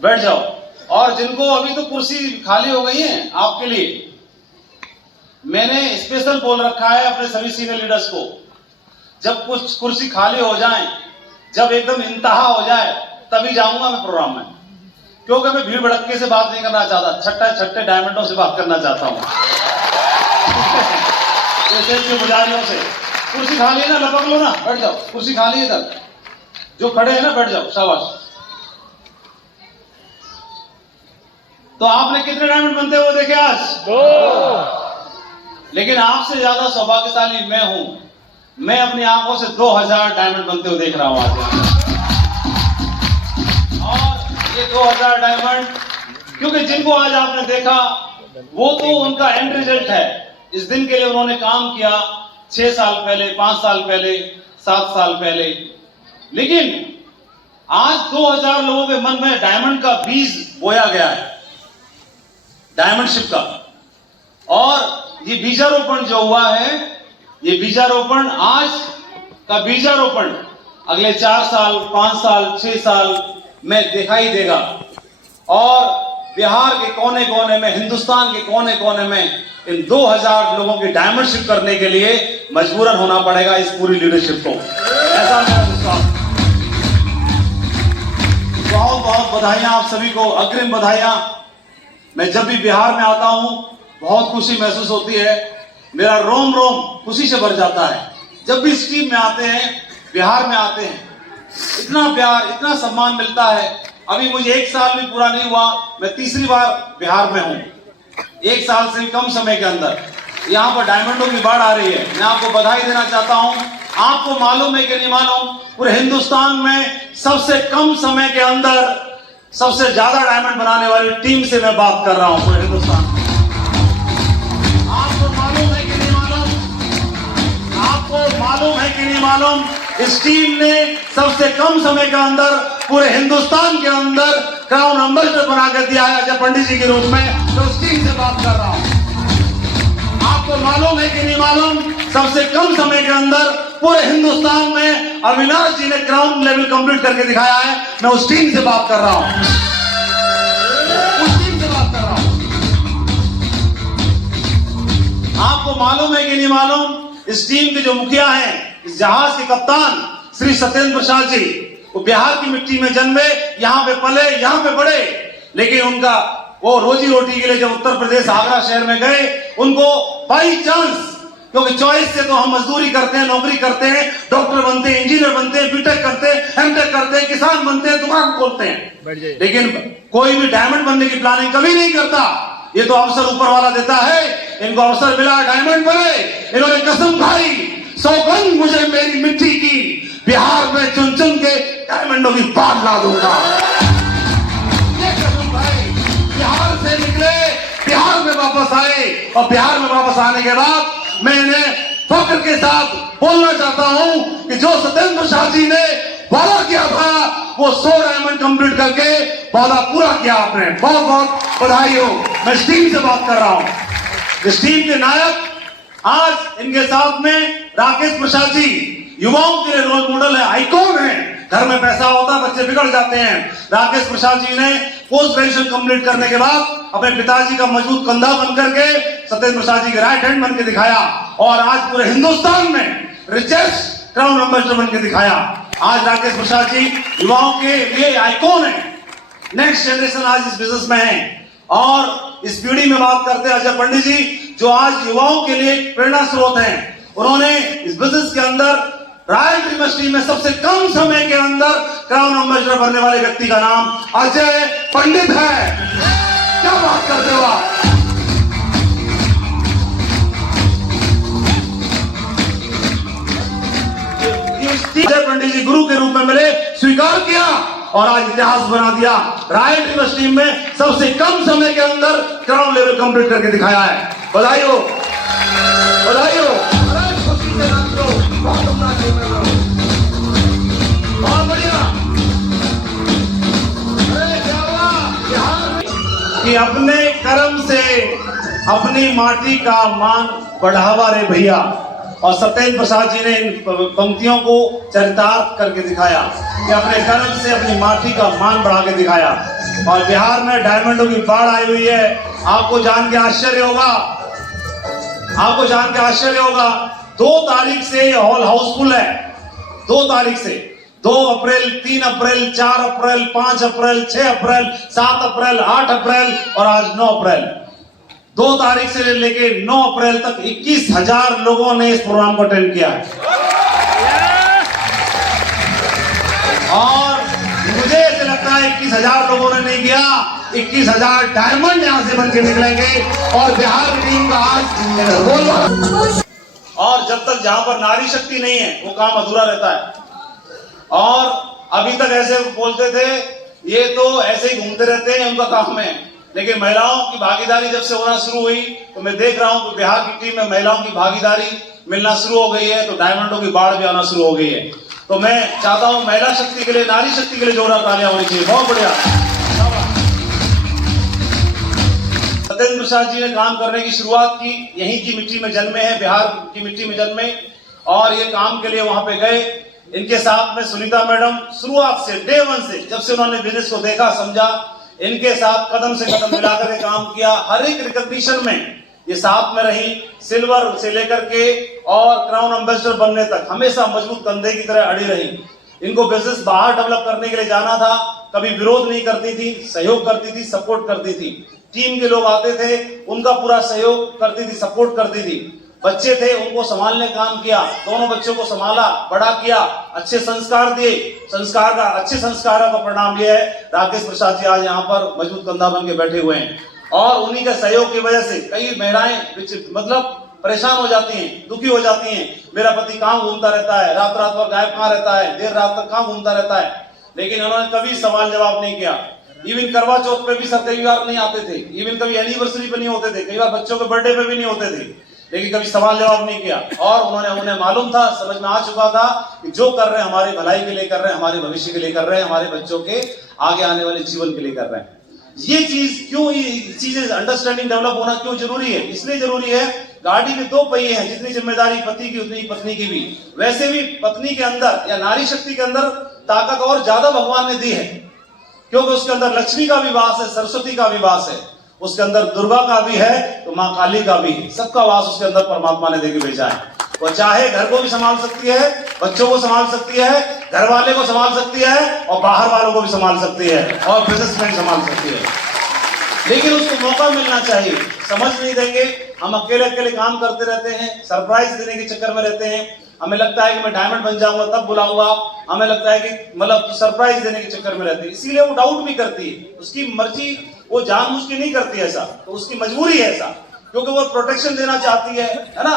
बैठ जाओ। और जिनको अभी तो कुर्सी खाली हो गई है आपके लिए, मैंने स्पेशल बोल रखा है अपने सभी सीनियर लीडर्स को, जब कुछ कुर्सी खाली हो जाए, जब एकदम इंतहा हो जाए, तभी जाऊंगा मैं प्रोग्राम में, क्योंकि मैं भीड़ भड़के से बात नहीं करना चाहता, छट्टे छट्टे डायमंडों से बात करना चाहता हूं। के पुजारियों से। कुर्सी खाली है ना, लपक लो ना, बैठ जाओ। कुर्सी खाली है इधर, जो खड़े हैं ना बैठ जाओ, शाबाश। तो आपने कितने डायमंड बनते हुए देखे आज? 2। लेकिन आपसे ज्यादा सौभाग्यशाली मैं हूं, मैं अपनी आंखों से 2000 डायमंड बनते हुए देख रहा हूं आज। और ये 2000 डायमंड, क्योंकि जिनको आज आपने देखा वो तो उनका एंड रिजल्ट है। इस दिन के लिए उन्होंने काम किया 6 साल पहले, 5 साल पहले, 7 साल पहले। लेकिन आज 2000 लोगों के मन में डायमंड का बीज बोया गया है, डायमंडशिप का। और ये बीजारोपण जो हुआ है, ये बीजारोपण आज का बीजारोपण अगले 4 साल, 5 साल, 6 साल में दिखाई देगा। और बिहार के कोने कोने में, हिंदुस्तान के कोने कोने में इन 2000 लोगों की डायमंडशिप करने के लिए मजबूरन होना पड़ेगा इस पूरी लीडरशिप को। ऐसा मेरा विश्वास। बहुत बहुत बधाइयां आप सभी को, अग्रिम बधाइयां। मैं जब भी बिहार में आता हूं बहुत खुशी महसूस होती है, मेरा रोम रोम खुशी से भर जाता है। जब भी इस टीम में आते हैं, बिहार में आते हैं, इतना प्यार, इतना सम्मान मिलता है। अभी मुझे 1 साल भी पूरा नहीं हुआ, मैं तीसरी बार बिहार में हूं। 1 साल से भी कम समय के अंदर यहां पर डायमंडों की बाढ़ आ रही है। मैं आपको बधाई देना चाहता हूं। आपको मालूम है कि नहीं मालूम, पूरे हिंदुस्तान में सबसे कम समय के अंदर सबसे ज्यादा डायमंड बनाने वाली टीम से मैं बात कर रहा हूं पूरे हिंदुस्तान में। आपको मालूम है कि नहीं मालूम, आपको मालूम है कि नहीं मालूम, इस टीम ने सबसे कम समय के अंदर पूरे हिंदुस्तान के अंदर क्राउन एम्बेसडर बनाकर दिया है अजय पंडित जी के रूप में। तो उस टीम से बात कर रहा हूं। आपको मालूम है कि नहीं मालूम, सबसे कम समय के अंदर पूरे हिंदुस्तान में अविनाश जी ने क्राउन लेवल कंप्लीट करके दिखाया है। मैं उस टीम से बात कर रहा हूं, उस टीम से बात कर रहा हूं। आपको मालूम है कि नहीं मालूम, इस टीम के जो मुखिया हैं, इस जहाज के कप्तान श्री सत्येंद्र प्रसाद जी, वो बिहार की मिट्टी में जन्मे, यहां पे पले, यहां पे बड़े। लेकिन उनका वो रोजी रोटी के लिए जब उत्तर प्रदेश आगरा शहर में गए, उनको बाई चांस, क्योंकि चॉइस से तो हम मजदूरी करते हैं, नौकरी करते हैं, डॉक्टर बनते हैं, इंजीनियर बनते हैं, बीटेक करते हैं, एमटेक करते हैं, किसान बनते हैं, दुकान खोलते हैं, लेकिन कोई भी डायमंड बनने की प्लानिंग कभी नहीं करता। ये तो अवसर ऊपर वाला देता है। इनको अवसर मिला, डायमंड बने। इन्होंने कसम खाई, सौगंध मुझे मेरी मिट्टी की, बिहार में चुन चुन के डायमंडों की बात ला दूंगा। ये कसम भाई, बिहार से निकले, बिहार में वापस आए, और बिहार में वापस आने के बाद मैंने फख्र के साथ बोलना चाहता हूं कि जो सत्येंद्र प्रसाद जी ने वादा किया था, वो 100 डायमंड कंप्लीट करके वादा पूरा किया आपने। बहुत बहुत बधाई हो। मैं इस टीम से बात कर रहा हूं। इस टीम के नायक आज इनके साथ में राकेश प्रसाद जी, युवाओं के लिए रोल मॉडल है, आइकॉन है। घर में पैसा होता है, बच्चे बिगड़ जाते हैं। राकेश प्रसाद जी ने पोस्ट ग्रेजुएशन कंप्लीट करने के बाद अपने पिताजी का मजबूत कंधा बन करके सत्येंद्र प्रसाद जी के राइट हैंड बन के दिखाया, और आज पूरे हिंदुस्तान में रिचेस्ट क्राउन एम्बेसडर बन के दिखाया। आज राकेश प्रसाद जी युवाओं के लिए आइकॉन है। नेक्स्ट जनरेशन आज इस बिजनेस में है। और इस पीढ़ी में बात करते हैं अजय पंडित जी, जो आज युवाओं के लिए प्रेरणा स्रोत हैं। उन्होंने इस बिजनेस के अंदर रॉयल यूनिवर्सिटी में सबसे कम समय के अंदर क्राउन एम्बेसडर बनने वाले व्यक्ति का नाम अजय पंडित है। क्या बात करते हो आप? अजय पंडित जी गुरु के रूप में मिले, स्वीकार किया, और आज इतिहास बना दिया। रॉयल यूनिवर्सिटी में सबसे कम समय के अंदर क्राउन लेवल कंप्लीट करके दिखाया है। बधाई हो, बधाई हो। बहुत बढ़िया। कि अपने कर्म से अपनी माटी का मान बढ़ावा रे भैया। और सत्येंद्र प्रसाद जी ने इन पंक्तियों को चरितार्थ करके दिखाया कि अपने कर्म से अपनी माटी का मान बढ़ा के दिखाया। और बिहार में डायमंडों की बाढ़ आई हुई है। आपको जान के आश्चर्य होगा 2 तारीख से ये हॉल हाउसफुल है। 2 तारीख से 2 अप्रैल, 3 अप्रैल, 4 अप्रैल, 5 अप्रैल, 6 अप्रैल, 7 अप्रैल, 8 अप्रैल और आज 9 अप्रैल। 2 तारीख से लेके 9 अप्रैल तक 21,000 लोगों ने इस प्रोग्राम को अटेंड किया है। और मुझे ऐसे लगता है 21,000 लोगों ने नहीं किया, 21,000 डायमंड यहां से बन के निकलेंगे और बिहार टीम का आज और जब तक जहां पर नारी शक्ति नहीं है वो काम अधूरा रहता है। और अभी तक ऐसे बोलते थे ये तो ऐसे ही घूमते रहते हैं, उनका काम है। लेकिन महिलाओं की भागीदारी जब से होना शुरू हुई तो मैं देख रहा हूं कि बिहार की टीम में महिलाओं की भागीदारी मिलना शुरू हो गई है, तो डायमंडों की बाढ़ भी आना शुरू हो गई है। तो मैं चाहता हूं महिला शक्ति के लिए, नारी शक्ति के लिए जोरदार तालियां होनी चाहिए। बहुत बढ़िया। सत्येंद्र प्रसाद जी ने काम करने की शुरुआत की, यहीं की मिट्टी में जन्मे हैं, बिहार की मिट्टी में जन्मे, और ये काम के लिए वहां पे गए। इनके साथ में सुनीता मैडम शुरुआत से, डे 1 से, जब से उन्होंने बिजनेस को देखा समझा, इनके साथ कदम से कदम मिलाकर के काम किया। हर एक रिकॉग्निशन में ये साथ में रही, सिल्वर से लेकर के और क्राउन एम्बेसडर बनने तक हमेशा मजबूत कंधे की तरह अड़ी रही। इनको बिजनेस बाहर डेवलप करने के लिए जाना था, कभी विरोध नहीं करती थी, सहयोग करती थी, सपोर्ट करती थी। टीम के लोग आते थे, उनका पूरा सहयोग करती थी, सपोर्ट करती थी। बच्चे थे, उनको संभालने काम किया, दोनों बच्चों को संभाला, बड़ा किया, अच्छे संस्कार दिए। अच्छे संस्कारों का परिणाम यह है राकेश प्रसाद जी आज यहाँ पर मजबूत कंधा बन के बैठे हुए हैं। और उन्हीं के सहयोग की वजह से कई महिलाएं मतलब परेशान हो जाती हैं, दुखी हो जाती हैं। मेरा पति कहाँ घूमता रहता है, रात रात भर गायब कहाँ रहता है, देर रात तक कहाँ घूमता रहता है। लेकिन उन्होंने कभी सवाल जवाब नहीं किया। इवन करवा चौथ पे भी सब कई बार नहीं आते थे, इवन कभी एनिवर्सरी पे नहीं होते थे, कई बार बच्चों के बर्थडे पे भी नहीं होते थे, लेकिन कभी सवाल जवाब नहीं किया। और उन्हें मालूम था, समझ में आ चुका था कि जो कर रहे हैं हमारी भलाई के लिए कर रहे हैं, हमारे भविष्य के लिए कर रहे हैं, हमारे बच्चों के आगे आने वाले जीवन के लिए कर रहे हैं। ये चीज क्यों, ये चीजें अंडरस्टैंडिंग डेवलप होना क्यों जरूरी है? इसलिए जरूरी है, गाड़ी के 2 पहिए हैं, जितनी जिम्मेदारी पति की उतनी पत्नी की भी। वैसे भी पत्नी के अंदर या नारी शक्ति के अंदर ताकत और ज्यादा भगवान ने दी है, क्योंकि उसके अंदर लक्ष्मी का भी वास है, सरस्वती का भी वास है, उसके अंदर दुर्गा का भी है, तो माँ काली का भी है। सबका वास उसके अंदर परमात्मा ने देके भेजा है। वो चाहे घर को भी संभाल सकती है, बच्चों को संभाल सकती है, घर वाले को संभाल सकती है, और बाहर वालों को भी संभाल सकती है, और बिजनेसमैन संभाल सकती है। लेकिन उसको मौका मिलना चाहिए। समझ नहीं देंगे, हम अकेले अकेले काम करते रहते हैं, सरप्राइज देने के चक्कर में रहते हैं। हमें लगता है कि मैं डायमंड बन जाऊंगा तब बुलाऊंगा, हमें लगता है कि मतलब सरप्राइज देने के चक्कर में रहते हैं। इसीलिए वो डाउट भी करती है, उसकी मर्जी, वो जानबूझ के नहीं करती ऐसा, तो उसकी मजबूरी है ऐसा, क्योंकि वो प्रोटेक्शन देना चाहती है ना,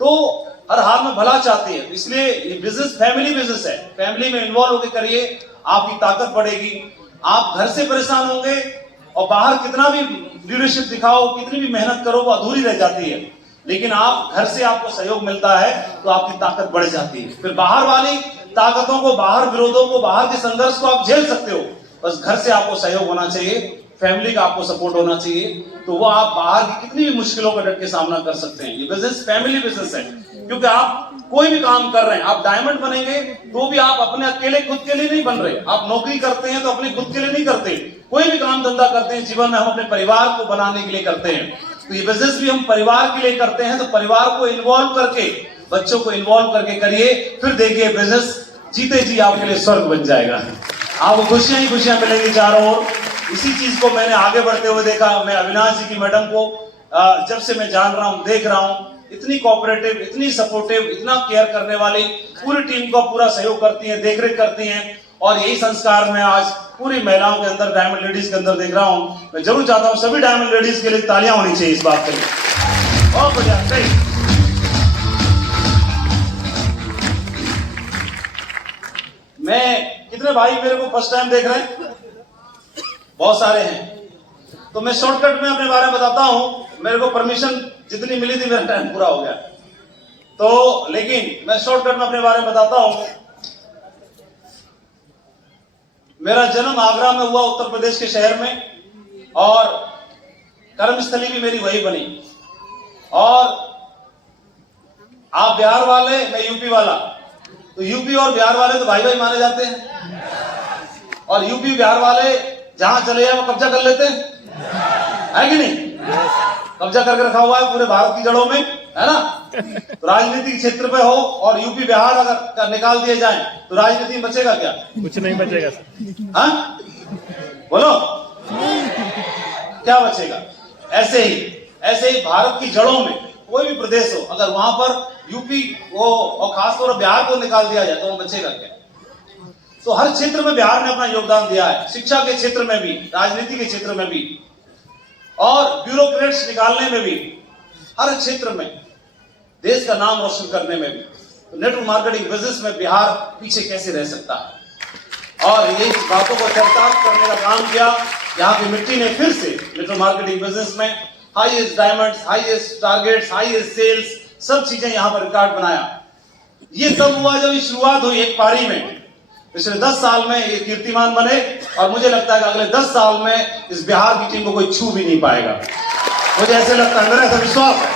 तो हर हाल में भला चाहती है। इसलिए ये बिजनेस फैमिली बिजनेस है, फैमिली में इन्वॉल्व होकर करिए, आपकी ताकत बढ़ेगी। आप घर से परेशान होंगे और बाहर कितना भी लीडरशिप दिखाओ, कितनी भी मेहनत करो, वो अधूरी रह जाती है। लेकिन आप घर से आपको सहयोग मिलता है तो आपकी ताकत बढ़ जाती है। फिर बाहर वाली ताकतों को, बाहर विरोधों को, बाहर के संघर्ष को आप झेल सकते हो। बस घर से आपको सहयोग होना चाहिए, फैमिली का आपको सपोर्ट होना चाहिए, तो वो आप बाहर की कितनी भी मुश्किलों का डट के सामना कर सकते हैं। ये बिजनेस फैमिली बिजनेस है, क्योंकि आप कोई भी काम कर रहे हैं, आप डायमंड बनेंगे तो भी आप अपने अकेले खुद के लिए नहीं बन रहे। आप नौकरी करते हैं तो अपने खुद के लिए नहीं करते, कोई भी काम धंधा करते हैं जीवन में हम अपने परिवार को बनाने के लिए करते हैं। तो ये बिजनेस भी हम परिवार के लिए करते हैं, तो परिवार को इन्वॉल्व करके, बच्चों को इन्वॉल्व करके करिए, फिर देखिए बिजनेस जीते जी आपके लिए स्वर्ग बन जाएगा। आपको खुशियां ही खुशियां मिलेंगी चारों ओर। इसी चीज को मैंने आगे बढ़ते हुए देखा। मैं अविनाश जी की मैडम को जब से मैं जान रहा हूं, देख रहा हूं, इतनी कोऑपरेटिव, इतनी सपोर्टिव, इतना केयर करने वाली, पूरी टीम को पूरा सहयोग करती हैं, देखरेख करती हैं। और यही संस्कार मैं आज पूरी महिलाओं के अंदर, डायमंड लेडीज के अंदर देख रहा हूं। मैं जरूर चाहता हूं सभी डायमंड लेडीज के लिए तालियां होनी चाहिए इस बात के लिए। बहुत बढ़िया, सही। मैं, कितने भाई मेरे को फर्स्ट टाइम देख रहे हैं? बहुत सारे हैं। तो मैं शॉर्टकट में अपने बारे में बताता हूं। मेरे को परमिशन जितनी मिली थी, मेरा टाइम पूरा हो गया, तो लेकिन मैं शॉर्टकट में अपने बारे में बताता हूं। मेरा जन्म आगरा में हुआ, उत्तर प्रदेश के शहर में, और कर्मस्थली भी मेरी वही बनी। और आप बिहार वाले, मैं यूपी वाला, तो यूपी और बिहार वाले तो भाई भाई माने जाते हैं। और यूपी बिहार वाले जहां चले जाए वो कब्जा कर लेते हैं, है कि नहीं? कब्जा करके रखा हुआ है पूरे भारत की जड़ों में, है ना? तो राजनीतिक क्षेत्र पे हो और यूपी बिहार अगर निकाल दिए जाए तो राजनीति में बचेगा क्या? कुछ नहीं बचेगा सर। हाँ बोलो, क्या बचेगा? ऐसे ही भारत की जड़ों में कोई भी प्रदेश हो, अगर वहां पर यूपी वो और खासतौर बिहार को निकाल दिया जाए तो वो बचेगा क्या? तो हर क्षेत्र में बिहार ने अपना योगदान दिया है, शिक्षा के क्षेत्र में भी, राजनीति के क्षेत्र में भी, और ब्यूरोक्रेट्स निकालने में भी, हर क्षेत्र में देश का नाम रोशन करने में भी। तो नेटवर्क मार्केटिंग बिजनेस में बिहार पीछे कैसे रह सकता है? और ये बातों को चरितार्थ करने का काम किया। यहाँ की मिट्टी ने फिर से नेटवर्क मार्केटिंग बिजनेस में highest diamonds, highest targets, highest sales, सब चीजें यहाँ पर रिकॉर्ड बनाया। ये तब हुआ जब ये शुरुआत हुई एक पारी में। पिछले 10 साल में ये कीर्तिमान बने और मुझे लगता है कि अगले 10 साल में इस बिहार की टीम को कोई छू भी नहीं पाएगा। मुझे ऐसे लगता है, मेरा ऐसा विश्वास है।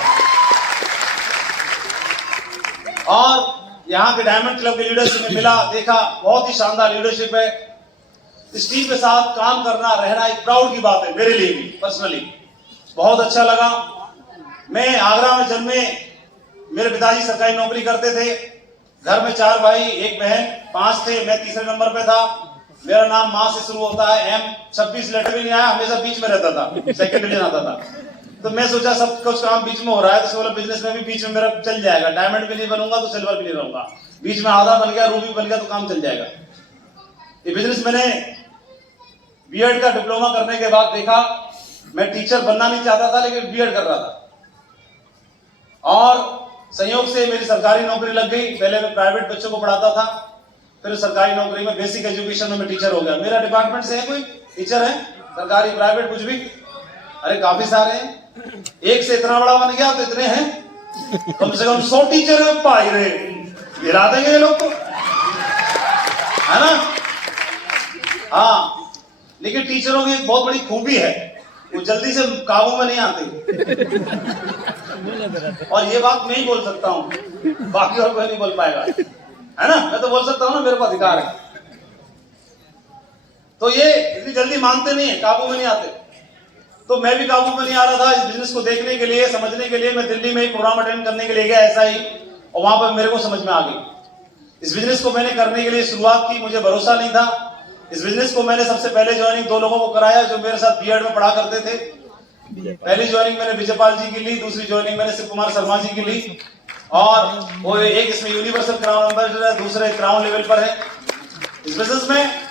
और यहाँ के डायमंड क्लब के लीडरशिप में मिला, देखा, बहुत ही शानदार लीडरशिप है। इस टीम के साथ काम करना, रहना एक प्राउड की बात है मेरे लिए भी पर्सनली। बहुत अच्छा लगा। मैं आगरा में जन्मे, मेरे पिताजी सरकारी नौकरी करते थे। घर में 4 भाई, 1 बहन, 5 थे, मैं तीसरे नंबर पे था। मेरा नाम मां से शुरू होता है, M। 26 लेटर भी नहीं आया, हमेशा बीच में रहता था, सेकंड डिवीजन आता था। तो मैं सोचा सब कुछ काम बीच में हो रहा है, तो बोला बिजनेस में भी बीच में मेरा चल जाएगा। डायमंड भी नहीं बनूंगा तो सिल्वर भी नहीं रहूंगा, बीच में आधा बन गया, रूबी बन गया तो काम चल जाएगा। ये बिजनेस मैंने बीएड का डिप्लोमा करने के बाद देखा। मैं टीचर बनना नहीं चाहता था, लेकिन बीएड कर रहा था, और संयोग से मेरी सरकारी नौकरी लग गई। पहले मैं प्राइवेट बच्चों को पढ़ाता था, फिर सरकारी नौकरी में बेसिक एजुकेशन में मैं टीचर हो गया। मेरा डिपार्टमेंट से है कोई टीचर है, सरकारी प्राइवेट कुछ भी? अरे काफी सारे हैं। एक से इतना बड़ा बन गया तो इतने हैं, कम से कम 100 टीचर है। पाई रे, गिरा देंगे ये लोग को, है ना? हाँ, लेकिन टीचरों की एक बहुत बड़ी खूबी है, वो जल्दी से काबू में नहीं आते। और ये बात मैं ही बोल सकता हूँ, बाकी और कोई नहीं बोल पाएगा, है ना? मैं तो बोल सकता हूँ ना, मेरे को अधिकार है। तो ये इतनी जल्दी मानते नहीं है, काबू में नहीं आते। तो मैं भी काबू में नहीं आ रहा था। इस बिजनेस को देखने के लिए, समझने के लिए मैं दिल्ली में एक प्रोग्राम अटेंड करने के लिए गया, ऐसा ही, और वहां पर मेरे को समझ में आ गई। इस बिजनेस को मैंने करने के लिए शुरुआत की, मुझे भरोसा नहीं था। इस बिजनेस को मैंने सबसे पहले ज्वाइनिंग 2 लोगों को कराया जो मेरे साथ बीएड में पढ़ा करते थे। पहली ज्वाइनिंग मैंने विजयपाल जी की ली, दूसरी ज्वाइनिंग मैंने शिव कुमार शर्मा जी की ली, और वो एक इसमें यूनिवर्सल क्राउन एम्बेसडर है, दूसरे क्राउन लेवल पर है इस बिजनेस में।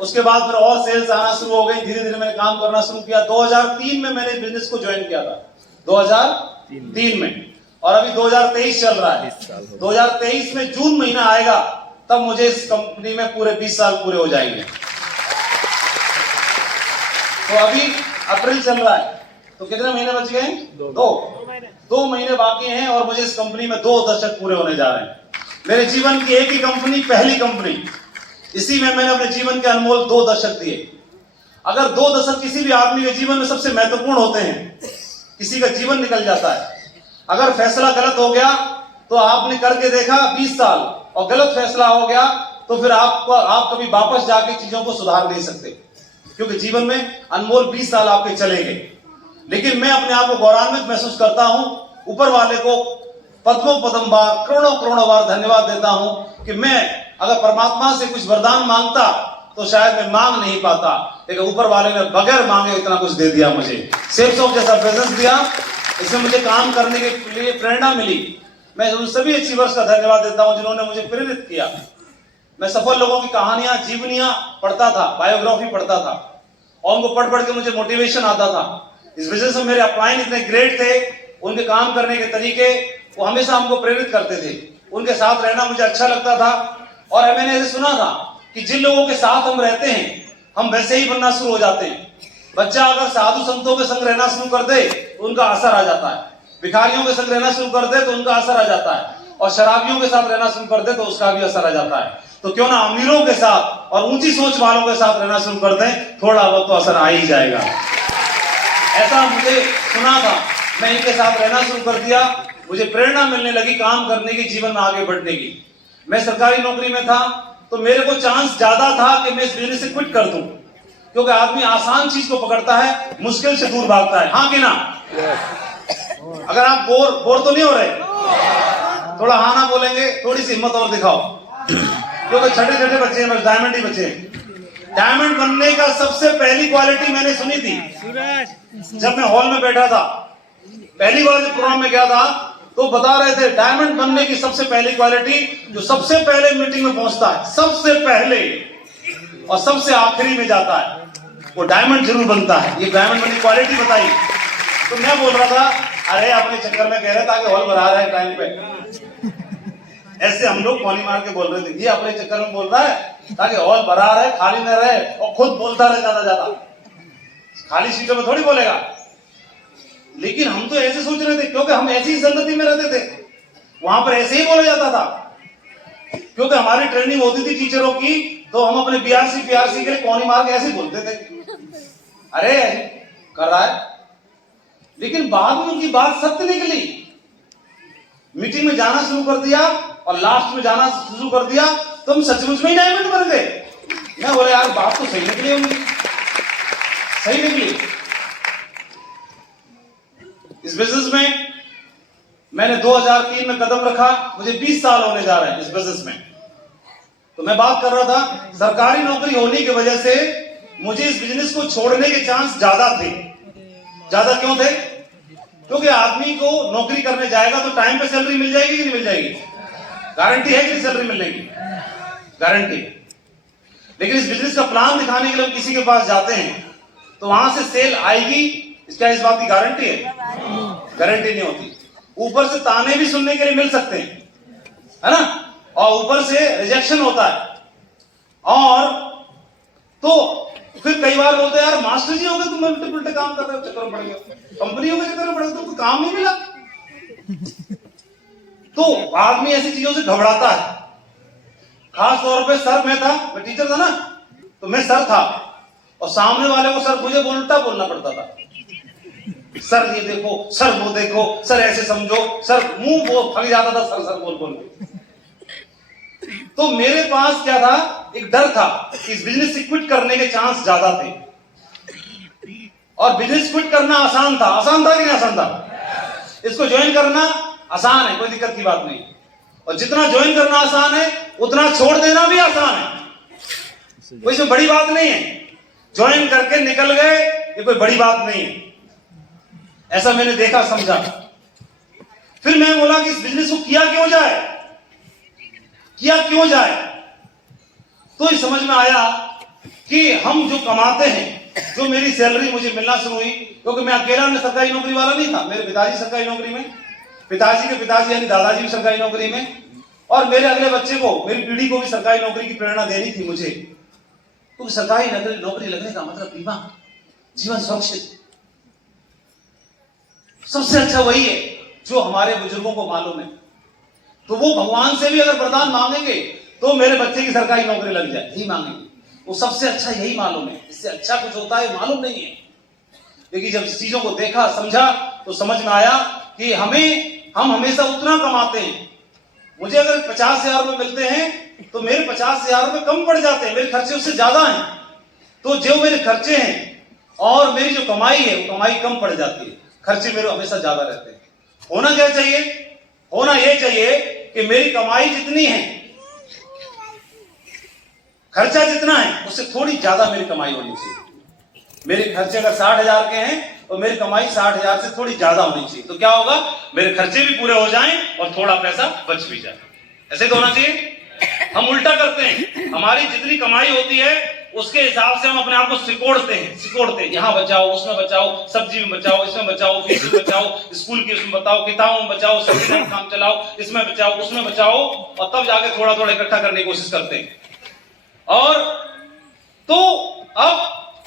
उसके बाद फिर और सेल्स आना शुरू हो गई, धीरे धीरे मैंने काम करना शुरू किया। 2003 में मैंने बिजनेस को ज्वाइन किया था, 2003 में, और अभी 2023 चल रहा है। 2023 में जून महीना आएगा तब मुझे इस कंपनी में पूरे 20 साल पूरे हो जाएंगे। तो अभी अप्रैल चल रहा है, तो कितने महीने बच गए? 2 महीने बाकी हैं, और मुझे इस कंपनी में 2 दशक पूरे होने जा रहे हैं। मेरे जीवन की एक ही कंपनी, पहली कंपनी, इसी में मैंने अपने जीवन के अनमोल 2 दशक दिए। अगर 2 दशक किसी भी आदमी के जीवन में सबसे महत्वपूर्ण होते हैं, किसी का जीवन निकल जाता है। अगर फैसला गलत हो गया तो आपने करके देखा 20 साल, और गलत फैसला हो गया तो फिर आप कभी वापस जाके चीजों को सुधार नहीं सकते, क्योंकि जीवन में अनमोल 20 साल आपके चले गए। लेकिन मैं अपने आप को गौरवान्वित महसूस करता हूं, ऊपर वाले को पद्मों पद्म बार, करोड़ों करोड़ों बार धन्यवाद देता हूं कि मैं अगर परमात्मा से कुछ वरदान मांगता तो शायद मैं मांग नहीं पाता, लेकिन ऊपर वाले ने बगैर मांगे इतना कुछ दे दिया मुझे। सेल्स ऑफ जैसा बिजनेस दिया, इसमें मुझे काम करने के लिए प्रेरणा मिली। मैं उन सभी अचीवर्स का धन्यवाद देता हूं जिन्होंने मुझे प्रेरित किया। मैं सफल लोगों की कहानियां, जीवनियां पढ़ता था, बायोग्राफी पढ़ता था, और उनको पढ़ पढ़ के मुझे मोटिवेशन आता था। इस बिजनेस में मेरे अपलाइन इतने ग्रेट थे, उनके काम करने के तरीके वो हमेशा हमको प्रेरित करते थे। उनके साथ रहना मुझे अच्छा लगता था, और मैंने ऐसे सुना था कि जिन लोगों के साथ हम रहते हैं हम वैसे ही बनना शुरू हो जाते हैं। बच्चा अगर साधु संतों के संग रहना शुरू कर दे तो उनका असर आ जाता है, भिखारियों के संग रहना शुरू कर दे तो उनका असर आ जाता है, और शराबियों के साथ रहना शुरू कर दे तो उसका भी असर आ जाता है। तो क्यों ना अमीरों के साथ और ऊंची सोच वालों के साथ रहना शुरू कर दें, थोड़ा बहुत तो असर आ ही जाएगा। ऐसा मुझे सुना था, मैं इनके साथ रहना शुरू कर दिया, मुझे प्रेरणा मिलने लगी काम करने की, जीवन में आगे बढ़ने की। मैं सरकारी नौकरी में था तो मेरे को चांस ज्यादा था कि मैं इस बिजनेस से क्विट कर दूं, क्योंकि आदमी आसान चीज को पकड़ता है, मुश्किल से दूर भागता है। हाँ कि ना? अगर आप बोर तो नहीं हो रहे? थोड़ा हाँ ना बोलेंगे, थोड़ी सी हिम्मत और दिखाओ, क्योंकि छोटे छोटे बच्चे हैं, बस डायमंड ही बच्चे हैं। डायमंड बनने का सबसे पहली क्वालिटी मैंने सुनी थी जब मैं हॉल में बैठा था, पहली बार जब प्रोग्राम में गया था, तो बता रहे थे डायमंड बनने की सबसे पहली क्वालिटी, जो सबसे पहले मीटिंग में पहुंचता है, सबसे पहले और सबसे आखिरी में जाता है, वो डायमंड जरूर बनता है। ये डायमंड बनने की क्वालिटी बताई। तो मैं बोल रहा था, अरे अपने चक्कर में कह रहे ताकि हॉल भरा रहे टाइम पे, ऐसे हम लोग पानी मार के बोल रहे थे, ये अपने चक्कर में बोल रहा है ताकि हॉल भरा रहे, खाली न रहे, और खुद बोलता रहे ज्यादा ज्यादा, खाली सीटों में थोड़ी बोलेगा। लेकिन हम तो ऐसे सोच रहे थे, क्योंकि हम ऐसी संगति में रहते थे, वहां पर ऐसे ही बोला जाता था, क्योंकि हमारी ट्रेनिंग होती थी टीचरों की, तो हम अपने बीआरसी के लिए कौनी मार के ऐसे बोलते थे, अरे कर रहा है। लेकिन बाद में उनकी बात सत्य निकली, मीटिंग में जाना शुरू कर दिया और लास्ट में जाना शुरू कर दिया, तो हम सचमुच में ही डायमंड बन गए। मैं बोले यार बात तो सही निकली होंगी, सही निकली। इस बिजनेस में मैंने 2003 में कदम रखा, मुझे 20 साल होने जा रहे हैं इस बिजनेस में। तो मैं बात कर रहा था, सरकारी नौकरी होने की वजह से मुझे इस बिजनेस को छोड़ने के चांस ज्यादा थे। ज्यादा क्यों थे? क्योंकि आदमी को नौकरी करने जाएगा तो टाइम पे सैलरी मिल जाएगी कि नहीं मिल जाएगी? गारंटी है कि नहीं सैलरी मिलने की? गारंटी। लेकिन इस बिजनेस का प्लान दिखाने के लिए हम किसी के पास जाते हैं तो वहां से सेल आएगी, इसका इस बात की गारंटी है? गारंटी नहीं होती। ऊपर से ताने भी सुनने के लिए मिल सकते हैं, है ना, और ऊपर से रिजेक्शन होता है। और तो फिर कई बार बोलते हैं यार मास्टर जी हो गए, तुम उल्टे पुल्टे काम कर रहे हो, चक्कर में पड़ गए, कंपनियों के चक्कर में पड़ गए, तुमको काम नहीं मिला। तो आदमी ऐसी चीजों से घबराता है। खास तौर पे सर, मैं टीचर था ना, तो मैं सर था और सामने वाले को सर मुझे उल्टा बोलना पड़ता था, सर ये देखो, सर वो देखो, सर ऐसे समझो, सर मुंह वो फट जाता था सर सर बोल बोल के। तो मेरे पास क्या था, एक डर था कि इस बिजनेस से क्विट करने के चांस ज्यादा थे। और बिजनेस क्विट करना आसान था कि नहीं आसान था? इसको ज्वाइन करना आसान है, कोई दिक्कत की बात नहीं। और जितना ज्वाइन करना आसान है उतना छोड़ देना भी आसान है, कोई इसमें बड़ी बात नहीं है। ज्वाइन करके निकल गए, ये कोई बड़ी बात नहीं है। ऐसा मैंने देखा, समझा। फिर मैं बोला कि इस बिजनेस को किया क्यों जाए। तो ये समझ में आया कि हम जो कमाते हैं, जो मेरी सैलरी मुझे मिलना शुरू हुई, क्योंकि मैं अकेला में सरकारी नौकरी वाला नहीं था, मेरे पिताजी सरकारी नौकरी में, पिताजी के पिताजी यानी दादाजी भी सरकारी नौकरी में, और मेरे अगले बच्चे को, मेरी पीढ़ी को भी सरकारी नौकरी की प्रेरणा देनी थी मुझे। तो सरकारी नौकरी लगने का मतलब बीमा, जीवन सुरक्षित, सबसे अच्छा वही है जो हमारे बुजुर्गों को मालूम है। तो वो भगवान से भी अगर वरदान मांगेंगे तो मेरे बच्चे की सरकारी नौकरी लग जाए, यही मांगेंगे। वो सबसे अच्छा यही मालूम है, इससे अच्छा कुछ होता है मालूम नहीं है। लेकिन जब चीजों को देखा, समझा, तो समझ में आया कि हम हमेशा उतना कमाते हैं। मुझे अगर 50,000 रुपए मिलते हैं तो मेरे 50,000 रुपए कम पड़ जाते हैं, मेरे खर्चे उससे ज्यादा हैं। तो जो मेरे खर्चे हैं और मेरी जो कमाई है, वो कमाई कम पड़ जाती है, खर्चे मेरे हमेशा ज्यादा रहते हैं। होना क्या चाहिए? होना यह चाहिए कि मेरी कमाई जितनी है, खर्चा जितना है, उससे थोड़ी ज्यादा मेरी कमाई होनी चाहिए। मेरे खर्चे अगर 60,000 के हैं तो मेरी कमाई 60,000 से थोड़ी ज्यादा होनी चाहिए। तो क्या होगा, मेरे खर्चे भी पूरे हो जाएं और थोड़ा पैसा बच भी जाए। ऐसे तो होना चाहिए। हम उल्टा करते हैं, हमारी जितनी कमाई होती है उसके हिसाब से हम अपने आप को सिकोड़ते हैं। यहाँ बचाओ, उसमें बचाओ, सब्जी में बचाओ, इसमें बचाओ, फीस में बचाओ, स्कूल की उसमें बताओ, किताबों में बचाओ, सब्जी में काम चलाओ, इसमें बचाओ, उसमें बचाओ, और तब जाके थोड़ा थोड़ा इकट्ठा करने की कोशिश करते हैं। और तो अब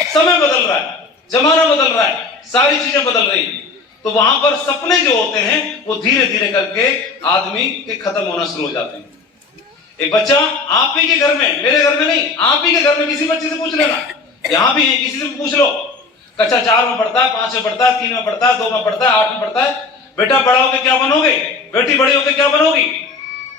समय बदल रहा है, जमाना बदल रहा है, सारी चीजें बदल रही हैं। तो वहां पर सपने जो होते हैं वो धीरे धीरे करके आदमी के खत्म होना शुरू हो जाते हैं। एक बच्चा आप ही के घर में, मेरे घर में नहीं, आप ही के घर में किसी बच्चे से पूछ लेना, यहां भी है, किसी से पूछ लो, कक्षा 4 में पढ़ता है, 5 में पढ़ता है, 3 में पढ़ता है, 2 में पढ़ता है, 8 में पढ़ता है, बेटा बड़ा होकर क्या बनोगे, बेटी बड़ी होकर क्या बनोगी?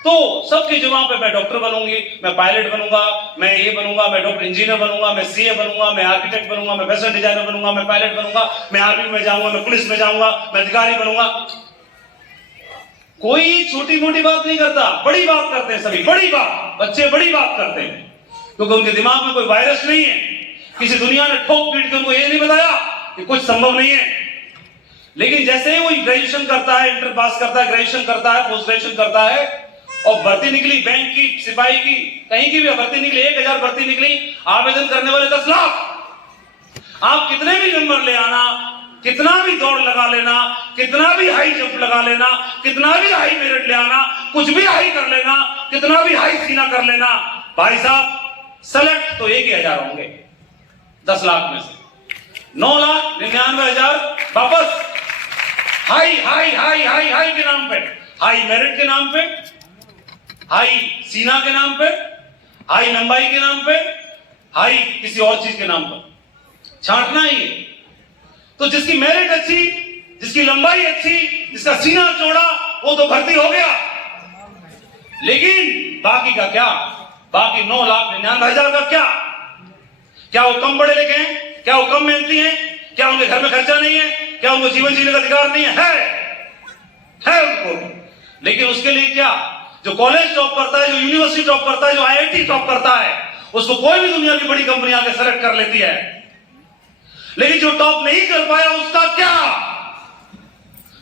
तो सबकी जुबान पे मैं डॉक्टर बनूंगी, मैं पायलट बनूंगा, मैं ये बनूंगा, मैं डॉक्टर इंजीनियर बनूंगा, मैं सीए बनूंगा, मैं आर्किटेक्ट बनूंगा, मैं फैशन डिजाइनर बनूंगा, मैं पायलट बनूंगा, मैं आर्मी में जाऊंगा, मैं पुलिस में जाऊंगा, मैं अधिकारी बनूंगा। कोई छोटी मोटी बात नहीं करता, बड़ी बात करते हैं सभी, बड़ी बात। बच्चे बड़ी बात करते हैं क्योंकि उनके दिमाग में कोई वायरस नहीं है। किसी दुनिया ने ठोक पीट के उनको ये नहीं बताया कि कुछ संभव नहीं है। लेकिन जैसे ही वो ग्रेजुएशन करता है, इंटर पास करता है, ग्रेजुएशन करता है, पोस्ट ग्रेजुएशन करता है और भर्ती निकली, बैंक की, सिपाही की, कहीं की भी भर्ती निकली, 1000 भर्ती निकली, आवेदन करने वाले 10 लाख। आप कितने भी नंबर ले आना, कितना भी दौड़ लगा लेना, कितना भी हाई जंप लगा लेना, कितना भी हाई मेरिट ले आना, कुछ भी हाई कर लेना, कितना भी हाई सीना कर लेना, भाई साहब सेलेक्ट तो 1,000 होंगे 10 लाख में से। 9,99,000 वापस high high high high high के नाम पे, हाई मेरिट के नाम पे, हाई सीना के नाम पे, हाई लंबाई के नाम पे, हाई किसी और चीज के नाम पर छांटना ही है। तो जिसकी मेरिट अच्छी, जिसकी लंबाई अच्छी, जिसका सीना चौड़ा, वो तो भर्ती हो गया। लेकिन बाकी का क्या? बाकी 9,99,000 का क्या? क्या वो कम पढ़े लिखे हैं? क्या वो कम मेहनती हैं? क्या उनके घर में खर्चा नहीं है? क्या उनको जीवन जीने का अधिकार नहीं है? है उनको। लेकिन उसके लिए क्या? जो कॉलेज टॉप करता है, जो यूनिवर्सिटी टॉप करता है, जो आईआईटी टॉप करता है, उसको कोई भी दुनिया की बड़ी कंपनी आके सेलेक्ट कर लेती है। लेकिन जो टॉप नहीं कर पाया उसका क्या?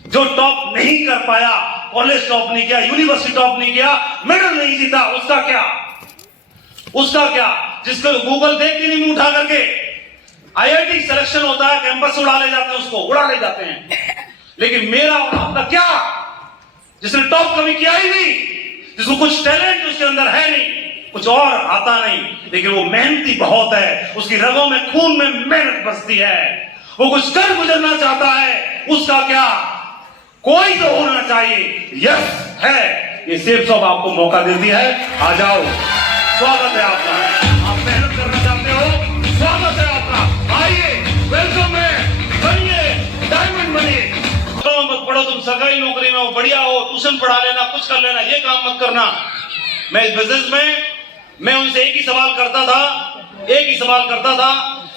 जो टॉप नहीं कर पाया, कॉलेज टॉप नहीं किया, यूनिवर्सिटी टॉप नहीं किया, मेडल नहीं जीता, उसका क्या? उसका क्या? जिसको गूगल देख के नहीं मुंह उठा करके आईआईटी सिलेक्शन होता है, कैंपस उड़ा ले जाते हैं, उसको उड़ा ले जाते हैं। लेकिन मेरा और आपका क्या? जिसने टॉप कभी किया ही नहीं, जिसको कुछ टैलेंट उसके अंदर है नहीं, कुछ और आता नहीं, लेकिन वो मेहनती बहुत है, उसकी रगों में, खून में मेहनत बसती है, वो कुछ कर गुजरना चाहता है, उसका क्या? कोई तो होना चाहिए। यस है, ये सेफ शॉप आपको मौका देती है। आ जाओ, स्वागत है आपका। आप मेहनत करना चाहते हो, स्वागत है आपका। आइए, वेलकम है, बनिए, डायमंड बनिए। मत पढ़ो, तुम सरकारी नौकरी में हो, बढ़िया हो, ट्यूशन पढ़ा लेना, कुछ कर लेना, ये काम मत करना। मैं इस बिजनेस में, मैं उनसे एक ही सवाल करता था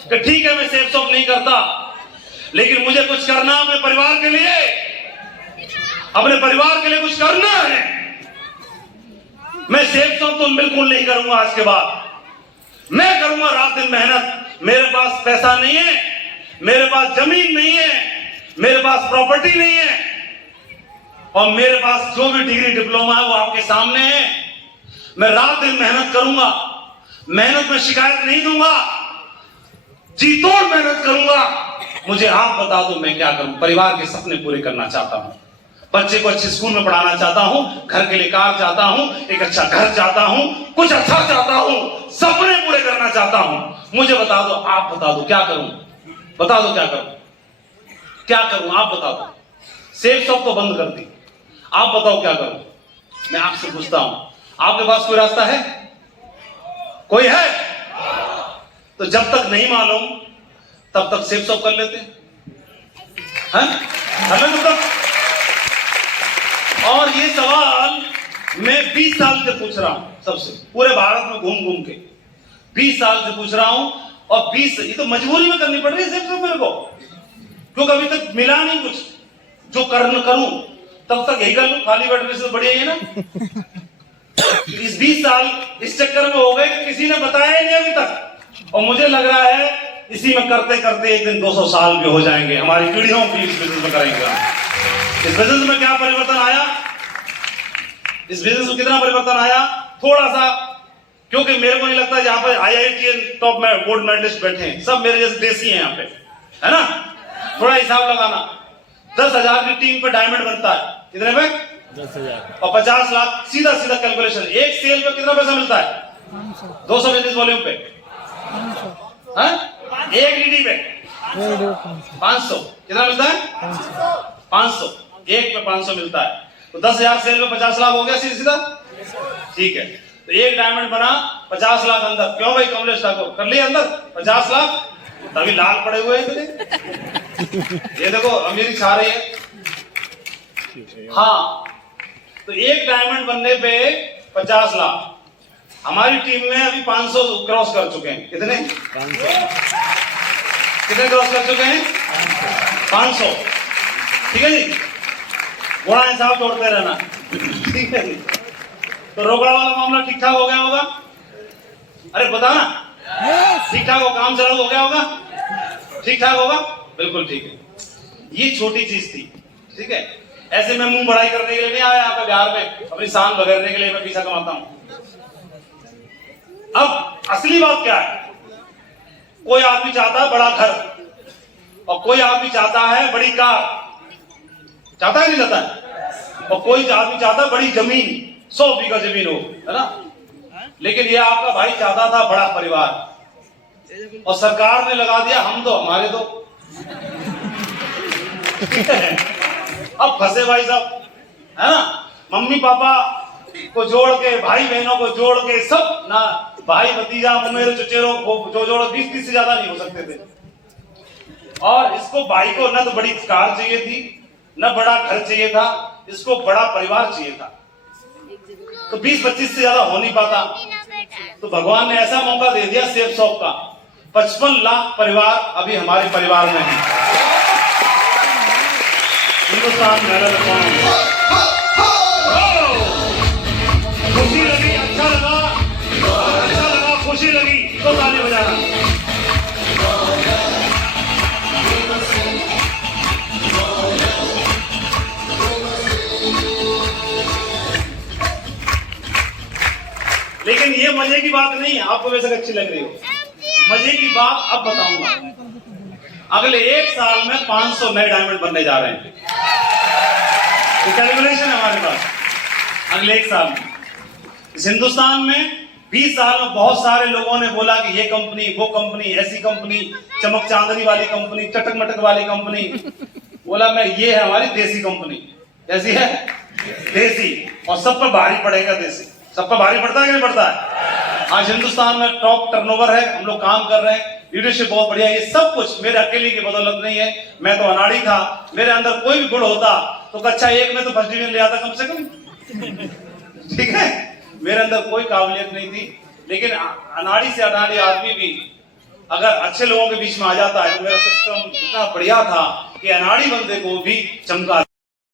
कि ठीक है मैं सेफ शॉप नहीं करता, लेकिन मुझे कुछ करना अपने परिवार के लिए, अपने परिवार के लिए कुछ करना है। मैं सेफ शॉप तो बिल्कुल नहीं करूंगा आज के बाद। मैं करूंगा रात दिन मेहनत। मेरे पास पैसा नहीं है, मेरे पास जमीन नहीं है, मेरे पास प्रॉपर्टी नहीं है, और मेरे पास जो भी डिग्री डिप्लोमा है वो आपके सामने है। मैं रात दिन मेहनत करूंगा, मेहनत में शिकायत नहीं दूंगा, जी तोड़ मेहनत करूंगा। मुझे आप बता दो मैं क्या करूं? परिवार के सपने पूरे करना चाहता हूं, बच्चे को अच्छे स्कूल में पढ़ाना चाहता हूं, घर के लिए कार चाहता हूं, एक अच्छा घर चाहता हूं, कुछ अच्छा चाहता हूं, सपने पूरे करना चाहता हूं। मुझे बता दो, आप बता दो क्या करूं? बता दो क्या करूं? क्या करूं आप बता दो। सेफ शॉप तो बंद कर दी, आप बताओ क्या करूं? मैं आपसे पूछता हूं, आपके पास कोई रास्ता है? कोई है? तो जब तक नहीं मालूम तब तक सेफ शॉप कर लेते हैं। तब। और ये सवाल मैं 20 साल से पूछ रहा हूं सबसे, पूरे भारत में घूम घूम के 20 साल से पूछ रहा हूं। और 20 ये तो मजबूरी में करनी पड़ रही है सेफ शॉप मेरे को, क्योंकि अभी तक मिला नहीं कुछ जो करूं। तब तक यही कर लूं, खाली बैठने से बढ़िया है ना। इस 20 साल इस चक्कर में हो गए कि किसी ने बताया ही नहीं अभी तक, और मुझे लग रहा है इसी में करते करते एक दिन 200 साल भी हो जाएंगे, हमारी पीढ़ियों भी इस बिजनेस में करेंगे। इस बिजनेस में क्या परिवर्तन आया? इस बिजनेस में कितना परिवर्तन आया? थोड़ा सा, क्योंकि मेरे को नहीं लगता जहां पर आईआईटी टॉप में गोल्ड मेडलिस्ट बैठे हैं सब मेरे जैसे देसी हैं यहाँ पे, है ना? थोड़ा हिसाब लगाना, 10,000 की टीम पे डायमंड बनता है कितने पे? 10,000। और 50 लाख, सीधा सीधा कैलकुलेशन। एक सेल पे कितना पैसा मिलता है? 200 बिजनेस वॉल्यूम पे, एक लीडी पे 500। कितना मिलता है? 500। एक पे 500 मिलता है, तो 10,000 सेल में 50 लाख हो गया सीधा सीधा। ठीक है, तो एक डायमंड बना 50 लाख अंदर। क्यों भाई कमलेश ठाकुर कर लिया अंदर 50 लाख? तभी लाल पड़े हुए हैं। ये देखो अमीरी छा रही है। हाँ, तो एक डायमंड बनने पे 50 लाख। हमारी टीम में अभी 500 क्रॉस कर चुके हैं। कितने क्रॉस कर चुके हैं? 500। ठीक है जी, बड़ा हिसाब जोड़ते रहना। ठीक है जी। तो रोकड़ा वाला मामला ठीक ठाक हो गया होगा? अरे बताओ ना, ठीक ठाक हो, काम चला हो गया होगा? ठीक ठाक होगा? बिल्कुल ठीक है। ये छोटी चीज थी। ठीक है, ऐसे मैं मुंह बड़ाई करने के लिए नहीं आया यहाँ पे बिहार में, अपनी शान बगैरने के लिए मैं पैसा कमाता हूं। अब असली बात क्या है? कोई आदमी चाहता है बड़ा घर और कोई आदमी चाहता है बड़ी कार। चाहता है नहीं चाहता है? और कोई आदमी चाहता है बड़ी जमीन, 100 बीघा जमीन हो, है ना? लेकिन ये आपका भाई चाहता था बड़ा परिवार और सरकार ने लगा दिया हम दो हमारे दो। अब फंसे भाई साहब, है ना? मम्मी पापा को जोड़ के, भाई बहनों को जोड़ के, सब ना भाई भतीजा ममेरो चचेरो जो जोड़ो 20-30 से ज्यादा नहीं हो सकते थे। और इसको भाई को न तो बड़ी कार चाहिए थी, न बड़ा घर चाहिए था, इसको बड़ा परिवार चाहिए था। तो 20-25 से ज्यादा हो नहीं पाता। तो भगवान ने ऐसा मौका दे दिया सेफ शॉप का। 55 लाख परिवार अभी हमारे परिवार में है। हिंदुस्तान में खुशी लगी, अच्छा लगा, खुशी लगी तो ताली बजाना। लेकिन ये मजे की बात नहीं है, आपको वैसे अच्छी लग रही हो। मजे की बात अब बताऊंगा। अगले 1 साल में 500 नए डायमंड बनने जा रहे हैं। तो कैलकुलेशन है हमारे पास अगले 1 साल में। इस हिंदुस्तान में 20 साल में बहुत सारे लोगों ने बोला कि ये कंपनी, वो कंपनी, ऐसी कंपनी, चमक चांदनी वाली कंपनी, चटक मटक वाली कंपनी। बोला मैं, ये है हमारी देसी कंपनी। कैसी है? देसी। और सब पर भारी पड़ेगा देसी। सब पर भारी पड़ता है कि नहीं पड़ता है? आज हिंदुस्तान में टॉप टर्नओवर है, हम लोग काम कर रहे हैं, लीडरशिप बहुत बढ़िया। ये सब कुछ मेरे अकेले की बदौलत नहीं है। मैं तो अनाड़ी था, मेरे अंदर कोई भी गुण होता तो कक्षा 1 में तो फर्स्ट डिवीजन ले आता कम से कम। ठीक है, मेरे अंदर कोई काबिलियत नहीं थी। लेकिन अनाड़ी से अनाड़ी आदमी भी अगर अच्छे लोगों के बीच में आ जाता है तो मेरा सिस्टम इतना बढ़िया था कि अनाड़ी बंदे को भी चमका